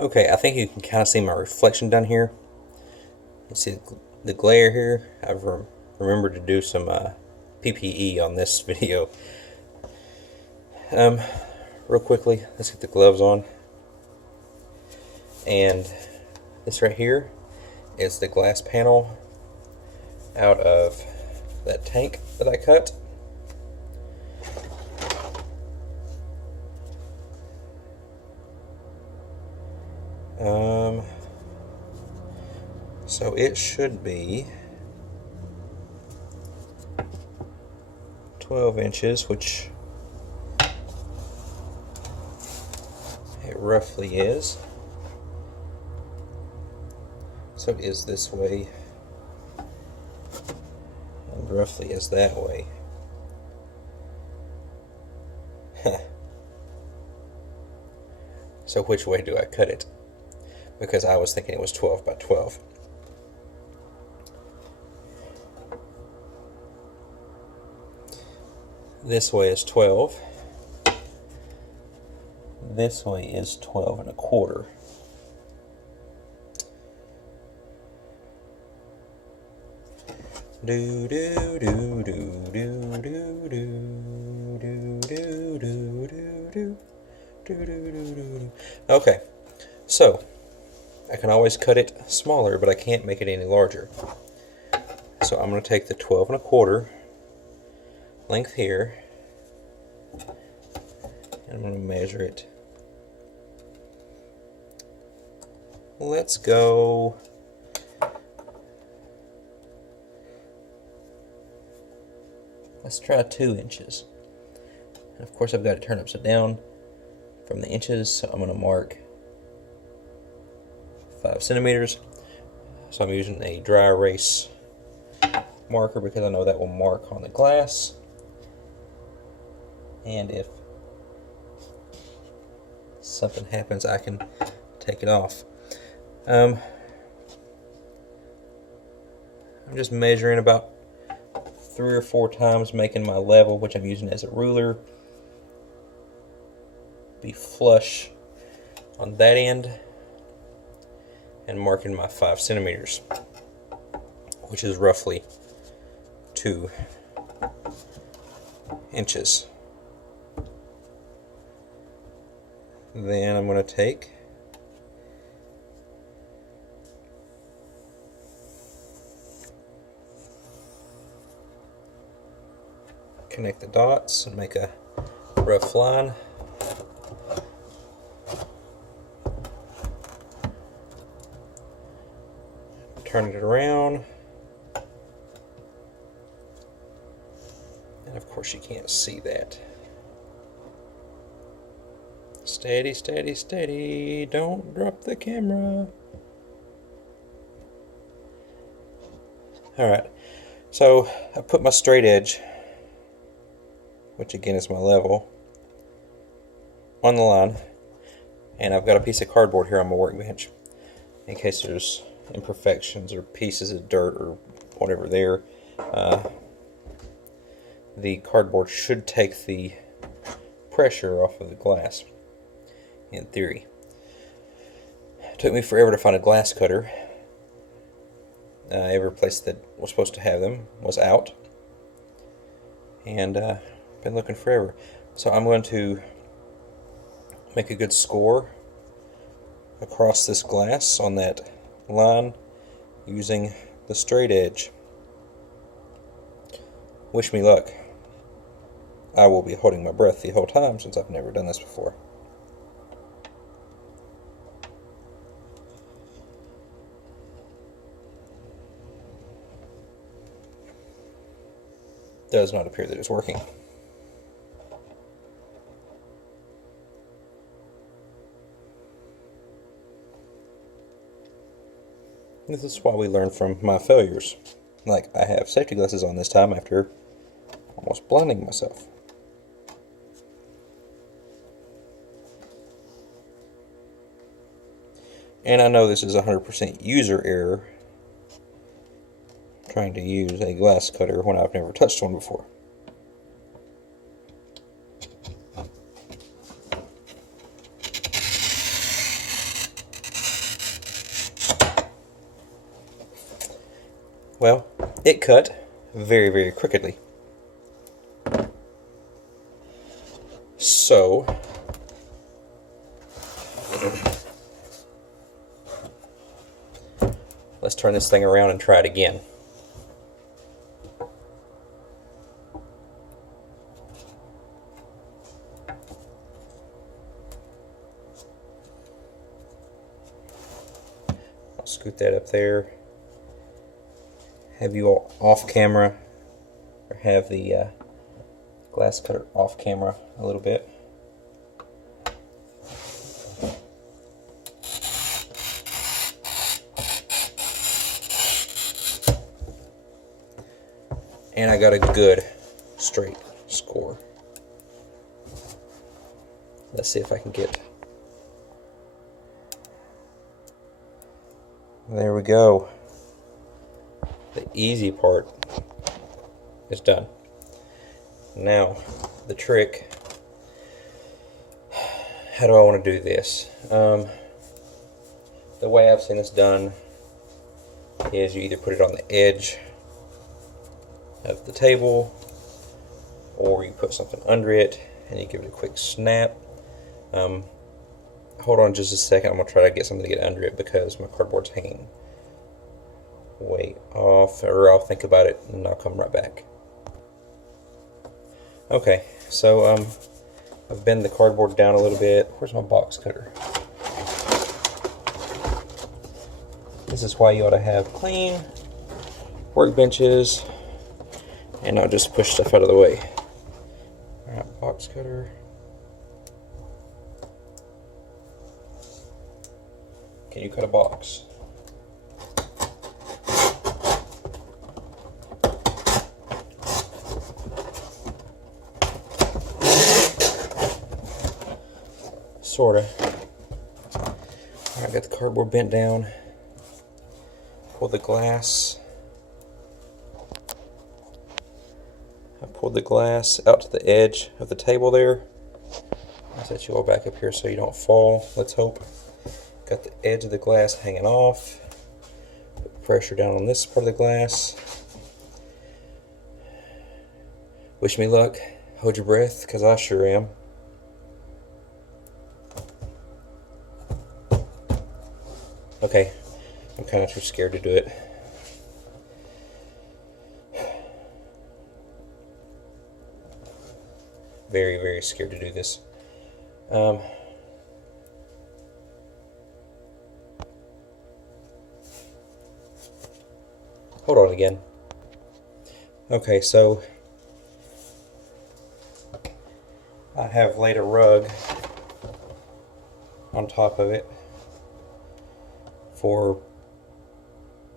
Okay, I think you can kind of see my reflection down here. You see the glare here? I've remembered to do some PPE on this video. Real quickly, let's get the gloves on. And this right here is the glass panel out of that tank that I cut. So it should be 12 inches, which it roughly is. So it is this way, and roughly is that way. So which way do I cut it? Because I was thinking it was 12 by 12. This way is 12. This way is 12 and a quarter. Do do do do do do do do do do do do. Okay, so I can always cut it smaller, but I can't make it any larger. So I'm going to take the 12 and a quarter length here, and I'm going to measure it. Let's go let's try 2 inches. And of course I've got it turned upside down from the inches, so I'm going to mark 5 centimeters. So I'm using a dry erase marker because I know that will mark on the glass. And if something happens, I can take it off. I'm just measuring about 3 or 4 times, making my level, which I'm using as a ruler, be flush on that end, and marking my 5 centimeters, which is roughly 2 inches. Then I'm going to take connect the dots and make a rough line. Turn it around. And of course you can't see that. Steady, steady, steady. Don't drop the camera. Alright, so I put my straight edge, which again is my level, on the line, and I've got a piece of cardboard here on my workbench in case there's imperfections or pieces of dirt or whatever there. The cardboard should take the pressure off of the glass, in theory. It took me forever to find a glass cutter. Every place that was supposed to have them was out, and been looking forever. So I'm going to make a good score across this glass on that line using the straight edge. Wish me luck. I will be holding my breath the whole time since I've never done this before. Does not appear that it's working. This is why we learn from my failures. Like, I have safety glasses on this time after almost blinding myself. And I know this is 100% user error, trying to use a glass cutter when I've never touched one before. Well, it cut very, very crookedly. So, let's turn this thing around and try it again. I'll scoot that up there. Have you all off camera, or have the glass cutter off camera a little bit. And I got a good straight score. Let's see if I can get... There we go. The easy part is done. Now, the trick. How do I want to do this? The way I've seen this done is you either put it on the edge of the table, or you put something under it and you give it a quick snap. Hold on just a second. I'm going to try to get something to get under it because my cardboard's hanging way off, or I'll think about it and I'll come right back. Okay, so I've bent the cardboard down a little bit. Where's my box cutter? This is why you ought to have clean workbenches and not just push stuff out of the way. Alright, box cutter. Can you cut a box? Sorta. Alright, got the cardboard bent down. Pull the glass. I pulled the glass out to the edge of the table there. I'll set you all back up here so you don't fall, let's hope. Got the edge of the glass hanging off. Put pressure down on this part of the glass. Wish me luck. Hold your breath, because I sure am. Okay, I'm kind of too scared to do it. Very, very scared to do this. Hold on again. Okay, so I have laid a rug on top of it. For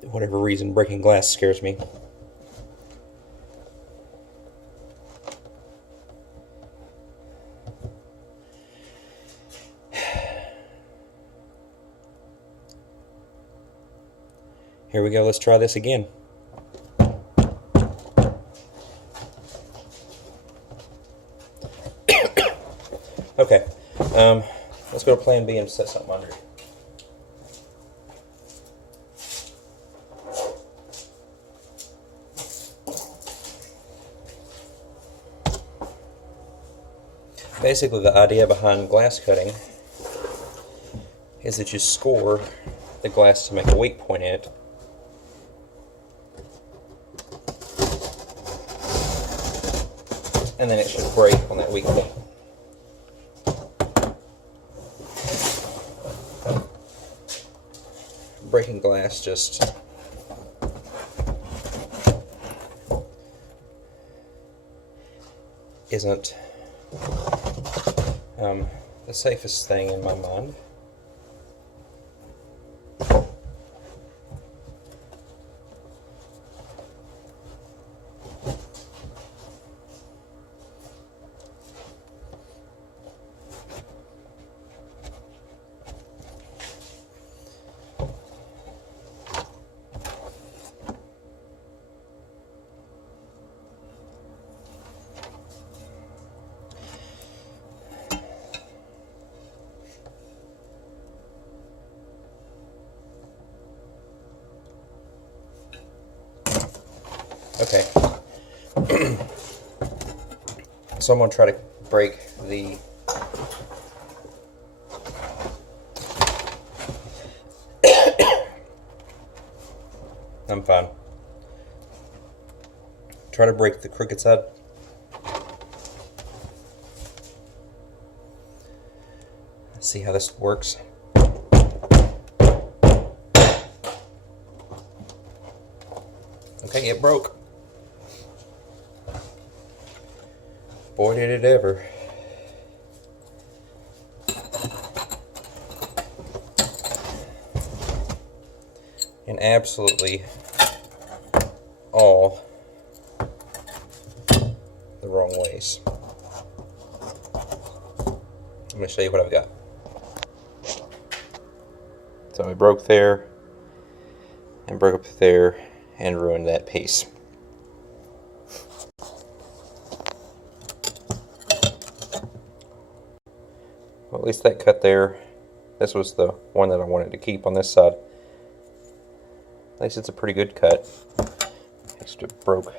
whatever reason, breaking glass scares me. Here we go, let's try this again. Okay, let's go to plan B and set something under it. Basically, the idea behind glass cutting is that you score the glass to make a weak point in it. And then it should break on that weak point. Breaking glass just isn't the safest thing in my mind. Okay. So I'm going to try to break the I'm fine. Try to break the crooked side. Let's see how this works. Okay, it broke. Boy, did it ever. In absolutely all the wrong ways. I'm going to show you what I've got. So it broke there, and broke up there, and ruined that piece. Well, at least that cut there, this was the one that I wanted to keep on this side. At least it's a pretty good cut. Just it broke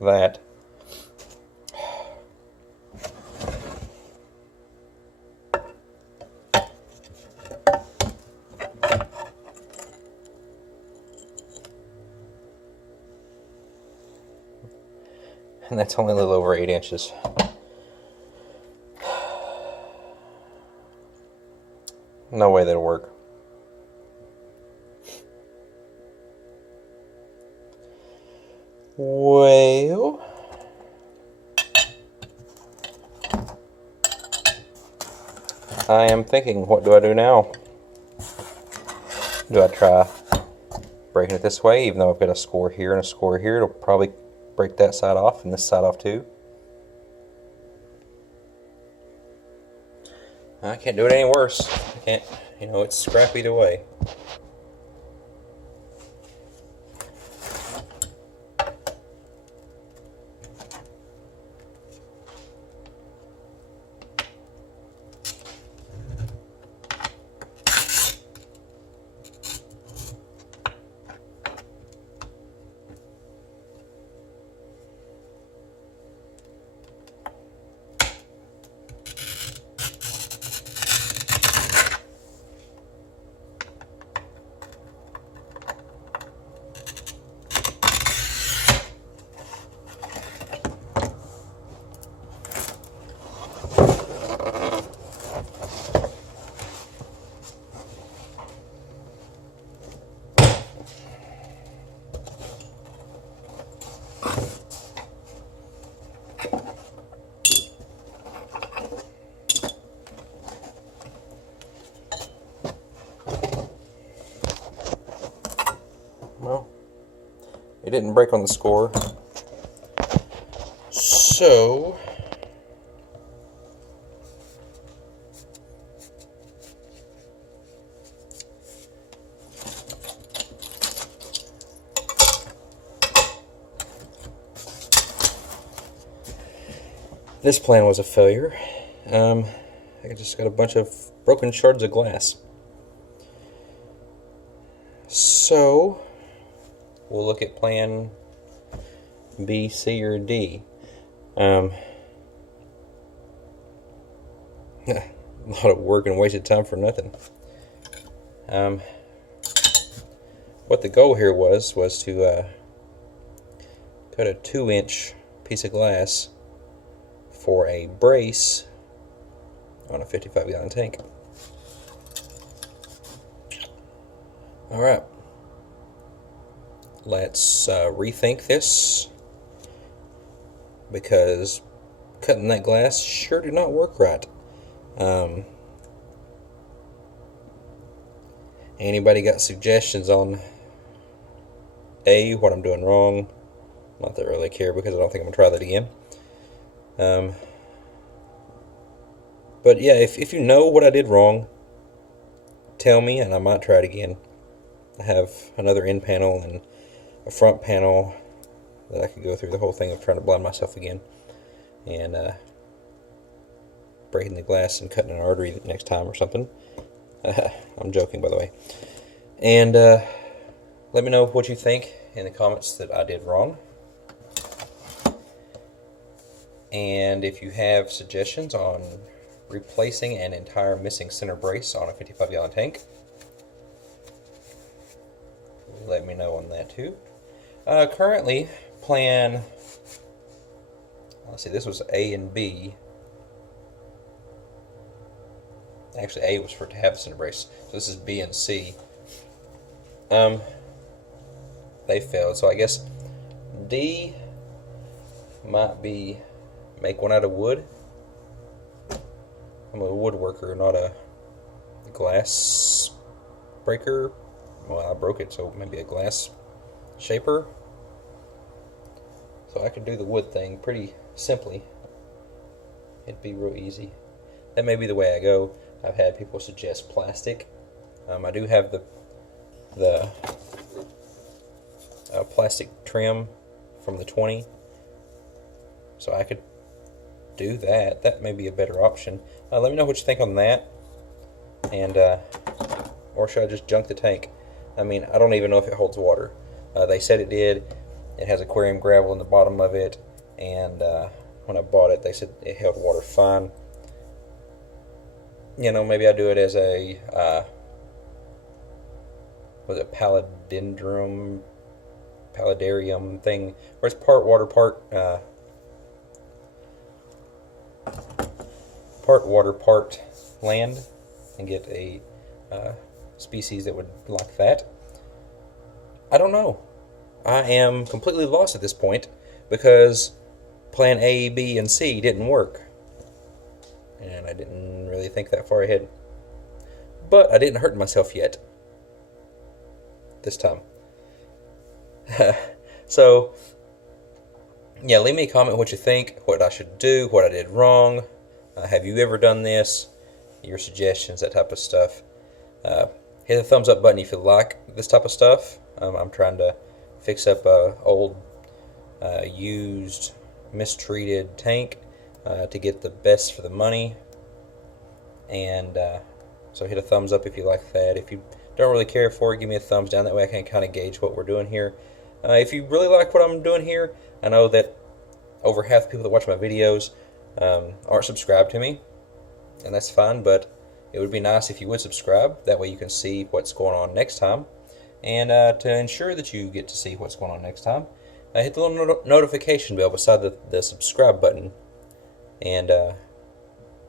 that. And that's only a little over 8 inches. No way that'll work. Well, I am thinking, what do I do now? Do I try breaking it this way, even though I've got a score here and a score here? It'll probably break that side off and this side off too. I can't do it any worse. I can't, it's scrap either way. Well, it didn't break on the score. So, this plan was a failure. I just got a bunch of broken shards of glass. So, we'll look at plan B, C, or D. A lot of work and wasted time for nothing. What the goal here was to cut a 2-inch piece of glass for a brace on a 55-gallon tank. Alright, let's rethink this, because cutting that glass sure did not work right. Anybody got suggestions on A, what I'm doing wrong? Not that I really care, because I don't think I'm going to try that again. But yeah, if you know what I did wrong, tell me and I might try it again. I have another end panel and a front panel that I could go through the whole thing of trying to blind myself again, and breaking the glass and cutting an artery next time or something. I'm joking, by the way. And let me know what you think in the comments that I did wrong. And if you have suggestions on replacing an entire missing center brace on a 55-gallon tank, let me know on that too. Currently, plan, let's see, this was A and B. Actually, A was for it to have the center brace, so this is B and C. They failed, so I guess D might be make one out of wood. I'm a woodworker, not a glass breaker. Well, I broke it, so maybe a glass shaper. So I could do the wood thing pretty simply. It'd be real easy. That may be the way I go. I've had people suggest plastic. I do have the plastic trim from the 20, so I could do that. That may be a better option. Let me know what you think on that, and or should I just junk the tank? I mean, I don't even know if it holds water. They said it did. It has aquarium gravel in the bottom of it, and when I bought it, they said it held water fine. You know, maybe I do it as a was it paludarium thing, where it's part water, part water, part land, and get a species that would like that. I don't know. I am completely lost at this point because plan A, B, and C didn't work. And I didn't really think that far ahead. But I didn't hurt myself yet. This time. So, yeah, leave me a comment what you think, what I should do, what I did wrong. Have you ever done this? Your suggestions, that type of stuff. Hit the thumbs up button if you like this type of stuff. I'm trying to fix up a old, used, mistreated tank to get the best for the money. And so hit a thumbs up if you like that. If you don't really care for it, give me a thumbs down. That way I can kind of gauge what we're doing here. If you really like what I'm doing here, I know that over half the people that watch my videos aren't subscribed to me, and that's fine, but it would be nice if you would subscribe. That way you can see what's going on next time. And to ensure that you get to see what's going on next time, hit the little notification bell beside the subscribe button, and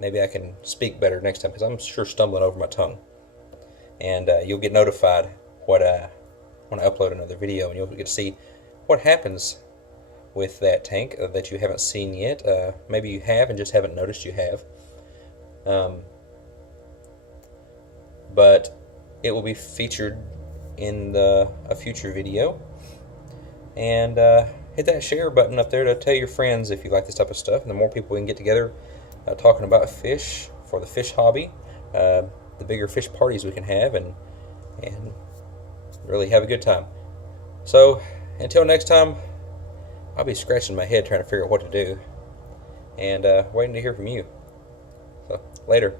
maybe I can speak better next time, because I'm sure stumbling over my tongue. And you'll get notified when I upload another video, and you'll get to see what happens with that tank that you haven't seen yet. Maybe you have and just haven't noticed you have. But it will be featured in a future video. And hit that share button up there to tell your friends if you like this type of stuff. And the more people we can get together talking about fish for the fish hobby, the bigger fish parties we can have, and really have a good time. So until next time, I'll be scratching my head trying to figure out what to do, and waiting to hear from you. So later.